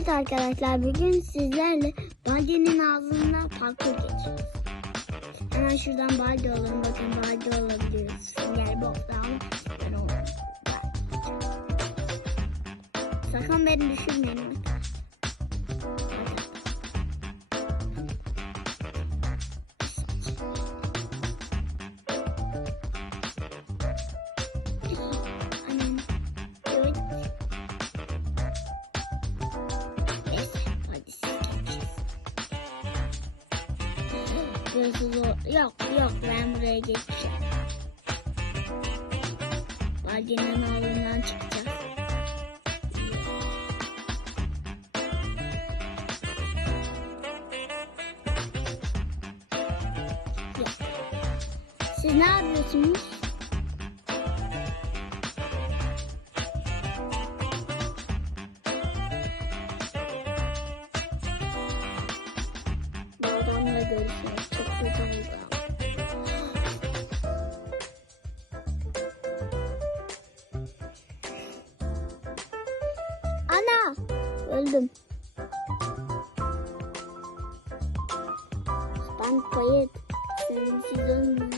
Evet arkadaşlar bugün sizlerle baldenin ağzında parkur geçiyoruz. Hemen şuradan balde alalım. Bakın balde box da alıp ben Sakın beni düşürmeyin. Burası zor. Yok yok ben buraya geçeceğim. Baldi'nin ağzından çıkacağız. Yok. Siz ne yapıyorsunuz? Görüşmek çok kötü oldu. Ana! Öldüm. Ben payet. Sensiz. Neyse.